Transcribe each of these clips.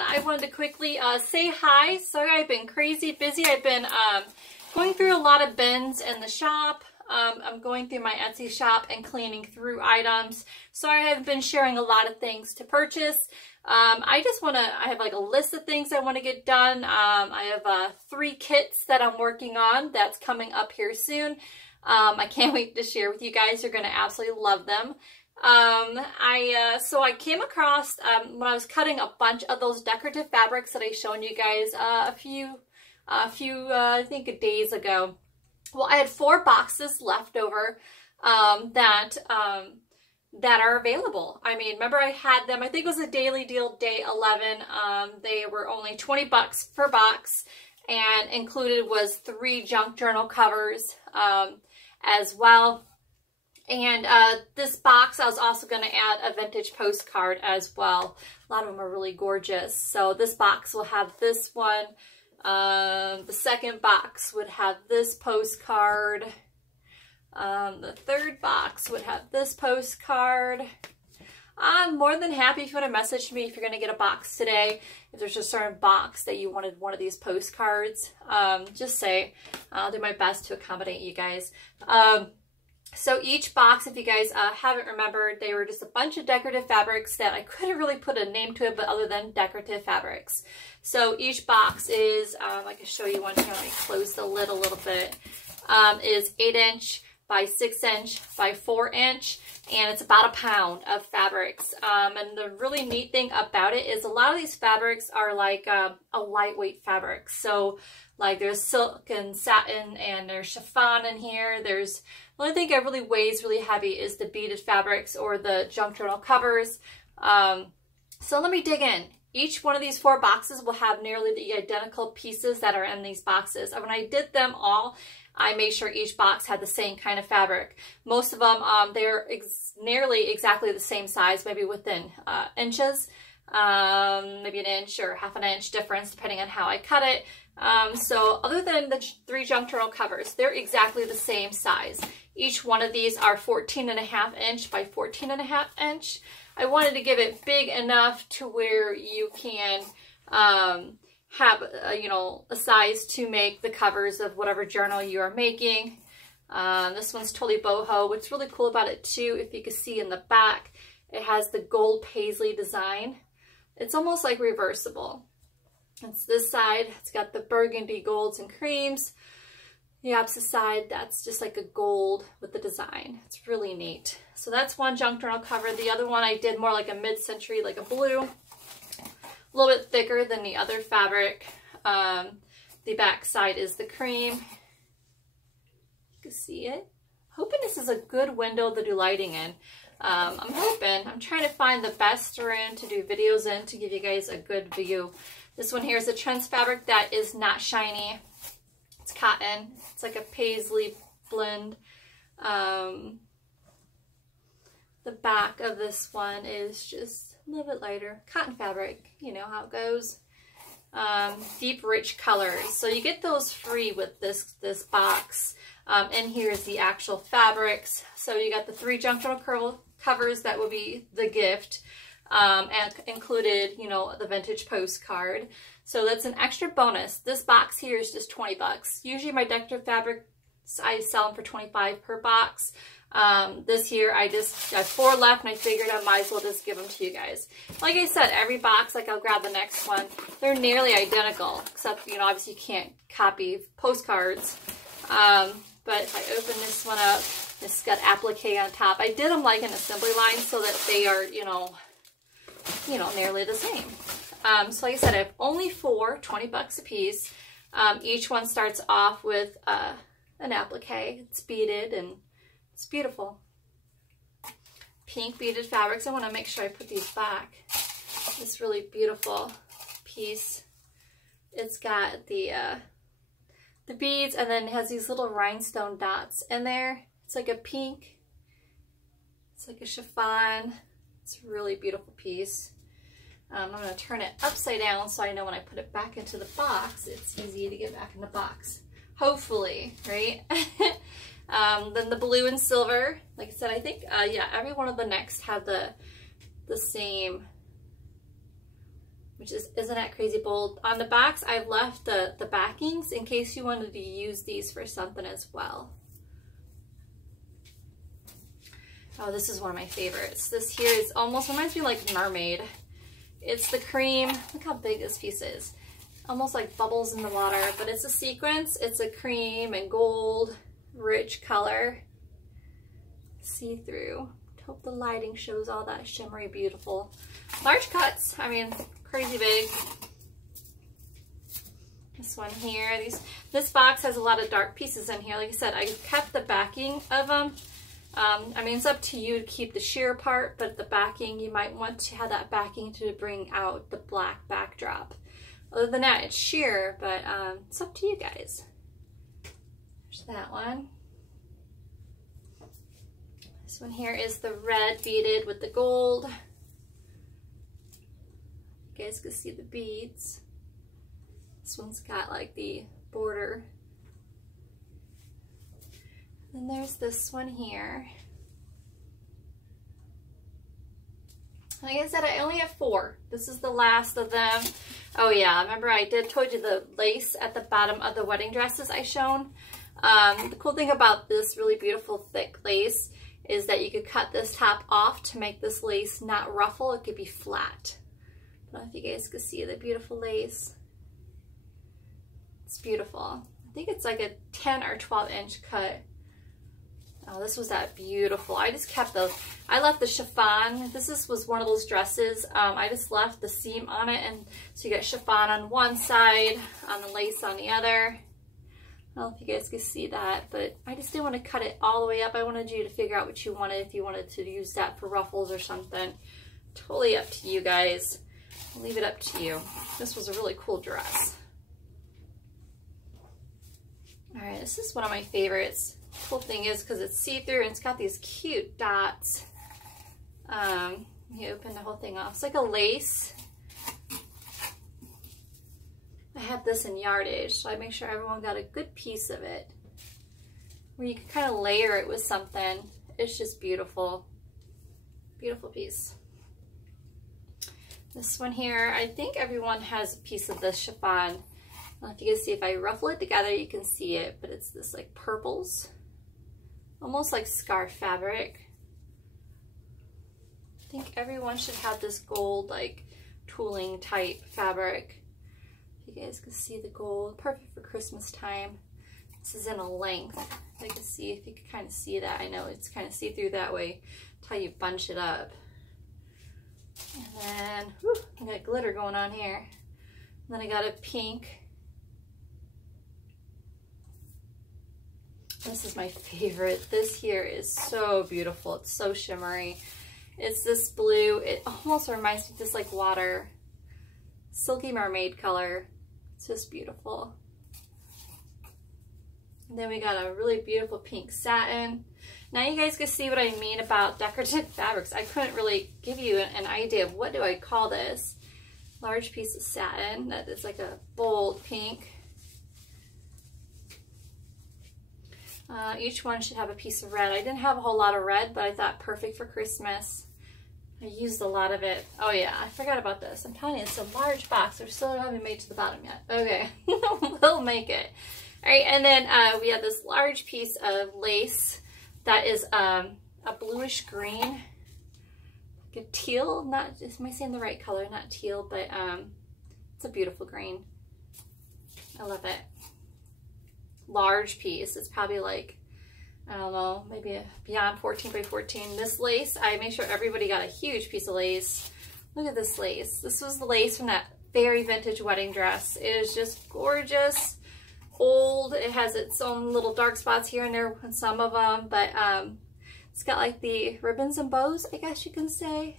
everyone. I wanted to quickly say hi. Sorry, I've been crazy busy. I've been going through a lot of bins in the shop. I'm going through my Etsy shop and cleaning through items. So I have been sharing a lot of things to purchase. I have like a list of things I want to get done. I have 3 kits that I'm working on that's coming up here soon. I can't wait to share with you guys. You're going to absolutely love them. So I came across, when I was cutting a bunch of those decorative fabrics that I shown you guys a few I think days ago. Well, I had 4 boxes left over that are available. I mean, remember I had them, I think it was a daily deal, day 11. They were only 20 bucks per box, and included was 3 junk journal covers as well. And this box, I was also going to add a vintage postcard as well. A lot of them are really gorgeous. So this box will have this one. The second box would have this postcard. The third box would have this postcard. I'm more than happy if you want to message me if you're going to get a box today. If there's a certain box that you wanted one of these postcards, just say. I'll do my best to accommodate you guys. So each box, if you guys haven't remembered, they were just a bunch of decorative fabrics that I couldn't really put a name to it, but other than decorative fabrics. So each box is, I can show you one here, let me close the lid a little bit, is 8" by 6" by 4", and it's about a pound of fabrics. And the really neat thing about it is a lot of these fabrics are like a lightweight fabric. So like there's silk and satin and there's chiffon in here. The only thing that really weighs really heavy is the beaded fabrics or the junk journal covers. So let me dig in. Each one of these 4 boxes will have nearly the identical pieces that are in these boxes. And when I did them all, I made sure each box had the same kind of fabric. Most of them, they're nearly exactly the same size, maybe within inches, maybe an inch or half an inch difference, depending on how I cut it. So other than the 3 junk journal covers, they're exactly the same size. Each one of these are 14.5" by 14.5". I wanted to give it big enough to where you can have a size to make the covers of whatever journal you are making. This one's totally boho. What's really cool about it too, if you can see in the back, it has the gold paisley design. It's almost like reversible. It's this side, it's got the burgundy golds and creams. The opposite side, that's just like a gold with the design. It's really neat. So that's one junk journal cover. The other one I did more like a mid-century, like a blue. A little bit thicker than the other fabric. The back side is the cream. You can see it. Hoping this is a good window to do lighting in. I'm trying to find the best room to do videos in to give you guys a good view. This one here is a trench fabric that is not shiny. It's cotton. It's like a paisley blend. The back of this one is just a little bit lighter. Cotton fabric, you know how it goes. Deep, rich colors. So you get those free with this box. And here's the actual fabrics. So you got the 3 junk journal covers that will be the gift. And included, the vintage postcard. So that's an extra bonus. This box here is just 20 bucks. Usually my decorative fabrics, I sell them for 25 per box. This year I have 4 left, and I figured I might as well just give them to you guys. Like I said, every box, like I'll grab the next one, they're nearly identical, except, obviously you can't copy postcards. But if I open this one up, it's got applique on top. I did them like an assembly line so that they are, nearly the same. So like I said, I have only 4, 20 bucks a piece. Each one starts off with an applique. It's beaded and it's beautiful. Pink beaded fabrics. I want to make sure I put these back. This really beautiful piece. It's got the beads, and then it has these little rhinestone dots in there. It's like a pink. It's like a chiffon. It's a really beautiful piece. I'm going to turn it upside down so I know when I put it back into the box, it's easy to get back in the box. Hopefully, right? Then the blue and silver. Like I said, I think, yeah, every one of the next have the same which isn't that crazy bold. On the backs, I've left the backings in case you wanted to use these for something as well. Oh, this is one of my favorites. This here is almost reminds me like mermaid. It's the cream. Look how big this piece is. Almost like bubbles in the water, but it's a sequence. It's a cream and gold, rich color. See-through. Hope the lighting shows all that shimmery, beautiful. Large cuts. I mean, crazy big. This one here. This box has a lot of dark pieces in here. Like I said, I kept the backing of them. I mean, it's up to you to keep the sheer part, but the backing, you might want to have that backing to bring out the black backdrop. Other than that, it's sheer, but it's up to you guys. There's that one. This one here is the red beaded with the gold. You guys can see the beads. This one's got like the border. Then there's this one here. Like I said, I only have 4. This is the last of them. Oh yeah, remember I told you the lace at the bottom of the wedding dresses I shown. The cool thing about this really beautiful thick lace is that you could cut this top off to make this lace not ruffle. It could be flat. I don't know if you guys can see the beautiful lace. It's beautiful. I think it's like a 10 or 12 inch cut. Oh, this was that beautiful. I just kept those. I left the chiffon. This was one of those dresses. I just left the seam on it, and so you got chiffon on one side, on the lace on the other. I don't know if you guys can see that, but I just didn't want to cut it all the way up. I wanted you to figure out what you wanted, if you wanted to use that for ruffles or something. Totally up to you guys. I'll leave it up to you. This was a really cool dress. All right, this is one of my favorites. Cool thing is because it's see-through and it's got these cute dots. You open the whole thing off. It's like a lace. I had this in yardage, so I make sure everyone got a good piece of it. Where you can kind of layer it with something. It's just beautiful. Beautiful piece. This one here, I think everyone has a piece of this chiffon. I don't know if you can see, if I ruffle it together, you can see it, but it's this like purples. Almost like scarf fabric. I think everyone should have this gold like tooling type fabric. If you guys can see the gold, perfect for Christmas time. This is in a length. I can see if you can kind of see that. I know it's kind of see-through that way. That's how you bunch it up. And then, whew, I got glitter going on here. And then I got a pink. This is my favorite. This here is so beautiful. It's so shimmery. It's this blue. It almost reminds me of just like water. Silky mermaid color. It's just beautiful. And then we got a really beautiful pink satin. Now you guys can see what I mean about decorative fabrics. I couldn't really give you an idea of what do I call this. Large piece of satin that is like a bold pink. Each one should have a piece of red. I didn't have a whole lot of red, but I thought perfect for Christmas. I used a lot of it. Oh yeah, I forgot about this. I'm telling you, it's a large box. We're still haven't made to the bottom yet. Okay, we'll make it. All right, and then we have this large piece of lace that is a bluish green, like a teal. Not, am I saying the right color? Not teal, but it's a beautiful green. I love it. Large piece. It's probably like, I don't know, maybe beyond 14 by 14. This lace, I made sure everybody got a huge piece of lace. Look at this lace. This was the lace from that very vintage wedding dress. It is just gorgeous. Old. It has its own little dark spots here and there on some of them, but it's got like the ribbons and bows, I guess you can say.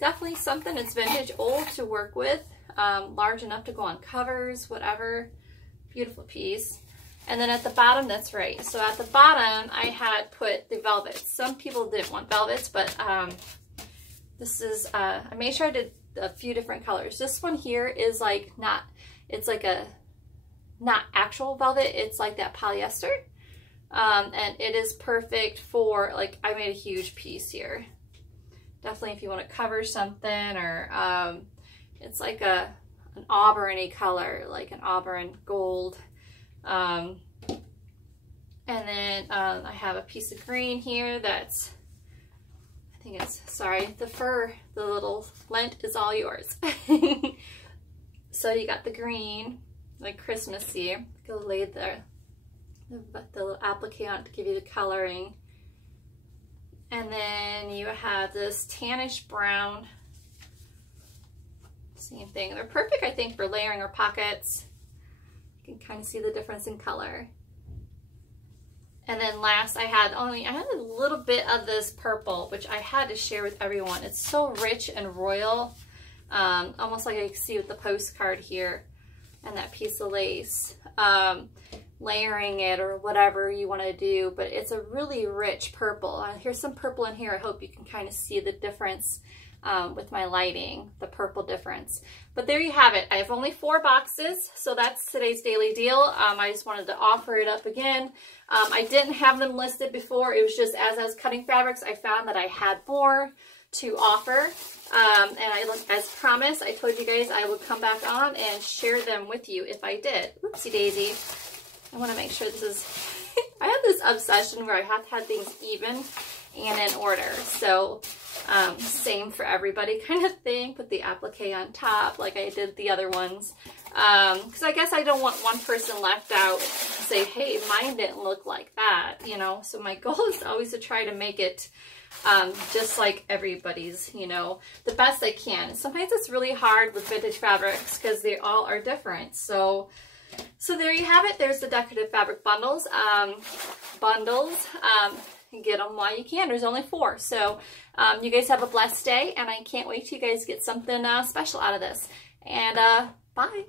Definitely something that's vintage, old to work with. Large enough to go on covers, whatever. Beautiful piece. And then at the bottom, that's right. So at the bottom, I had put the velvets. Some people didn't want velvets, but this is, I made sure I did a few different colors. This one here is like not, it's like a, not actual velvet. It's like that polyester. And it is perfect for, like, I made a huge piece here. Definitely if you want to cover something or, It's like an auburn-y color, like an auburn gold. And then I have a piece of green here that's, I think it's, sorry, the fur, the little lint is all yours. So you got the green, like Christmassy. Go lay the little applique on it to give you the coloring. And then you have this tannish brown. Same thing. They're perfect, I think, for layering or pockets. You can kind of see the difference in color. And then last, I had a little bit of this purple, which I had to share with everyone. It's so rich and royal, almost like I can see with the postcard here and that piece of lace. Layering it or whatever you want to do, but it's a really rich purple. Here's some purple in here. I hope you can kind of see the difference with my lighting, the purple difference. But there you have it. I have only 4 boxes, so that's today's daily deal. I just wanted to offer it up again. I didn't have them listed before. It was just as I was cutting fabrics, I found that I had more to offer. And as promised, I told you guys I would come back on and share them with you if I did. Oopsie daisy. I want to make sure this is, I have this obsession where I have to have things even and in order. So same for everybody kind of thing. Put the applique on top like I did the other ones. Because I guess I don't want one person left out to say, hey, mine didn't look like that, you know. So my goal is always to try to make it just like everybody's, you know, the best I can. Sometimes it's really hard with vintage fabrics because they all are different. So there you have it. There's the decorative fabric bundles. Get them while you can. There's only 4. So you guys have a blessed day, and I can't wait till you guys get something special out of this. And bye.